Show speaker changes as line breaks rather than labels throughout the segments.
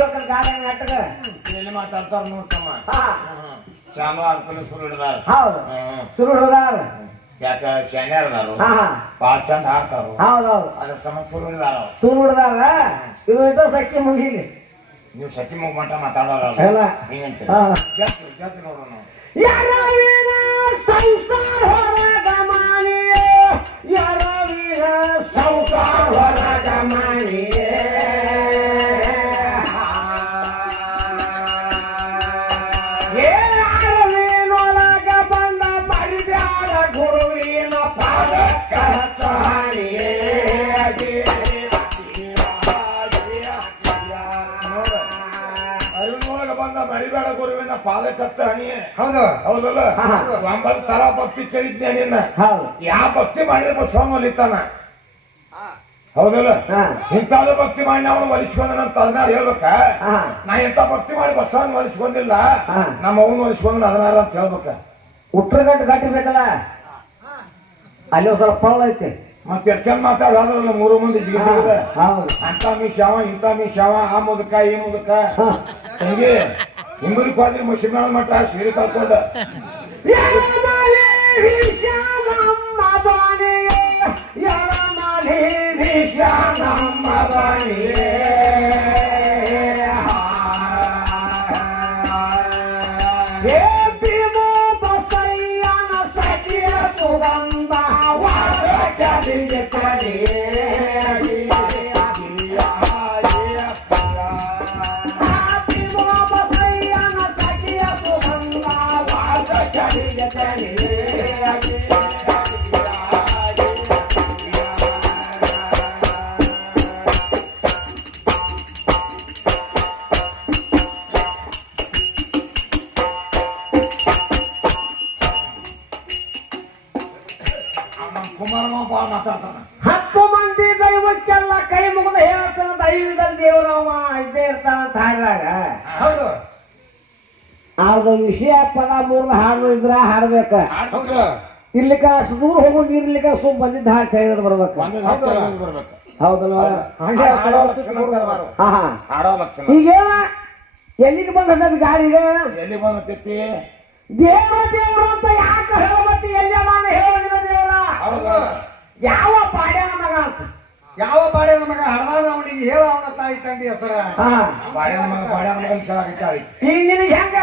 ಹೋಗ್ತಾರೆ ಗಾಡಿ
ಮಾತಾಡ್ತಾರ ನೋಡ್ತಮ್ಮ ಅರ್ಪಣೆ ಹಿಡ್ದಾರ.
ಹೌದು. ಶುರು ಹಿಡ್ದಾರ.
ಯಾಕ ಭಾಳ ಚಂದ ಹಾಡ್ತಾರು
ಹೌದೌದು
ಅದ್ರ ಸಮ ಸುರು ಹಿಡ್ದಾರ ಅವ್ರು.
ಶುರು ಹಿಡ್ದಾರ? ಇದು ಇದು ಸಕ್ಕಿ ಮುಗಿಲಿ
ನೀವು ಸಖಿ ಮುಗ್ ಮಟ್ಟ ಮಾತಾಡೋರ ಎಲ್ಲ. ಹಿಂಗಂತ. ಜಾಸ್ತಿ ನೋಡೋಣ. ಮರಿಬೇಡ ಗುರುವಿನ ಪಾದ ಕಚ್ಚ ಹಣಿ
ಹೌದು?
ಹೌದಲ್ಲ?
ಹಾ, ಹಾ.
ಒಂಬತ್ತು ತರ ಭಕ್ತಿ ಕಲಿದ್ನೆ ನಿನ್ನ. ಯಾವ ಭಕ್ತಿ ಮಾಡಿದ್ರೆ ಬಸವನ ಒಲಿತಾನ ಹೌದಲ್ಲ?
ಹಾ.
ಇಂಥದ್ದು ಭಕ್ತಿ ಮಾಡಿ ಅವನು ಒಲಿಸ್ಕೊಂಡ ಅಂತ ಹದಿನಾರು ಹೇಳ್ಬೇಕ?
ಹಾ.
ನಾ ಇಂಥ ಭಕ್ತಿ ಮಾಡಿ ಬಸವನ್ ಒಲಿಸ್ಕೊಂಡಿಲ್ಲ.
ಹಾ.
ನಮ್ಮ ಅವನು ಒಲಿಸ್ಕೊಂಡ್ ಹದಿನಾರು ಅಂತ ಹೇಳ್ಬೇಕ.
ಉಟ್ರಗಟ್ಟು ಗಟ್ಟಿಬೇಕಲ್ಲ ಅಲ್ಲಿ ಒಂದ್ ಸ್ವಲ್ಪ ಪಳ್ಳ ಐತೆ.
ಮತ್ತೆ ಎಷ್ಟು ಚಂದ ಮಾತಾಡೋದ್ರಲ್ಲ ಮೂರು ಮಂದಿ ಜಿಗಿದ
ಹೌದು.
ಅಂತ ಮೀ ಶಾವ ಇಂಥ ಮೀ ಶಾವ ಆ ಮುದಕ ಈ ಮುದಕ.
ಹಂಗೆ
ಹಿಂಗೆ ಹಿಂದೂರಿಗೆ ಹೋದ್ರೆ ಮುಸಿಮೇಳ ಮಟ್ಟ ಸೀರೆ ಕಳ್ಕೊಂಡ ವಿಷಾನಮ್ಮ ಬಾಣಿಯೇ
苏干巴
哇，沙千里，沙千里，咿呀咿呀咿呀呀！阿
提莫巴西呀，那沙千里，苏干巴
哇，沙千里，沙千里，咿呀。ಕುಮಾರಮ್ಮ ಬಾಳ ಮಾತಾಡ್ತಾನ.
ಹತ್ತು ಮಂದಿ ದೈವಕ್ಕೆಲ್ಲ ಕೈ ಮುಗಿದು ಹೇಳ್ತಾನ ದೈವದಲ್ಲಿ ದೇವರವ ಇದ್ದೇ ಇರ್ತಾನ ಅಂತ ಹಾಡಿದಾಗ.
ಹೌದು.
ಅದು ವಿಷಯ ಪದ ಮೂರ್ದ ಹಾಡು ಇದ್ರ ಹಾಡ್ಬೇಕ.
ಹೌದು.
ಇರ್ಲಿಕ್ಕ ಅಷ್ಟು ದೂರ ಹೋಗಿ ಇರ್ಲಿಕ್ಕ ಸುಮ್ ಬಂದಿದ್ದ ಹಾಡು ತೆಗೆದು ಬರ್ಬೇಕು.
ಹೌದಲ್ವ. ಬರ್ಬೇಕು.
ಹೌದಲ್ವಾ
ಹಂಗೆ ಹಾಡೋ ಲಕ್ಷಣ
ಹಾ ಈಗೇನ ಎಲ್ಲಿಗೆ ಬಂದ ಗಾಡಿಗೆ?
ಎಲ್ಲಿ ಬಂದೈತಿ
ದೇವ್ರ ದೇವ್ರು ಯಾವ ಪಾಡ್ಯನ ಮಗ ಅಂತ?
ಯಾವ ಬಾಡ್ಯಾನ ಮಗ? ಹಡವಾದ ಅವನಿಗೆ ಹೇಳ ಅವನ ತಾಯಿ ತಂದೆ ಹೆಸರ.
ಬಾಡ್ಯಾನ ಮಗ ಬಾಡ್ಯಾನ ಮಗ ಅಂತ ಕೇಳಾಗತ್ತಾಳಿ
ಈಗ ನಿನಗೆ ಹೆಂಗ?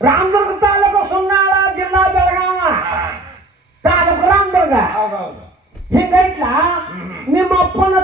ರಾಮದುರ್ಗ ತಾಲೂಕು ಸುನ್ನಾಳ ಜಿಲ್ಲಾ ಬೆಳಗಾವ. ತಾಲೂಕು ರಾಮದುರ್ಗ.
ಹೌದೌದು.
ಹಿಂಗೈತ್ಲ? ನಿಮ್ಮ ಅಪ್ಪನ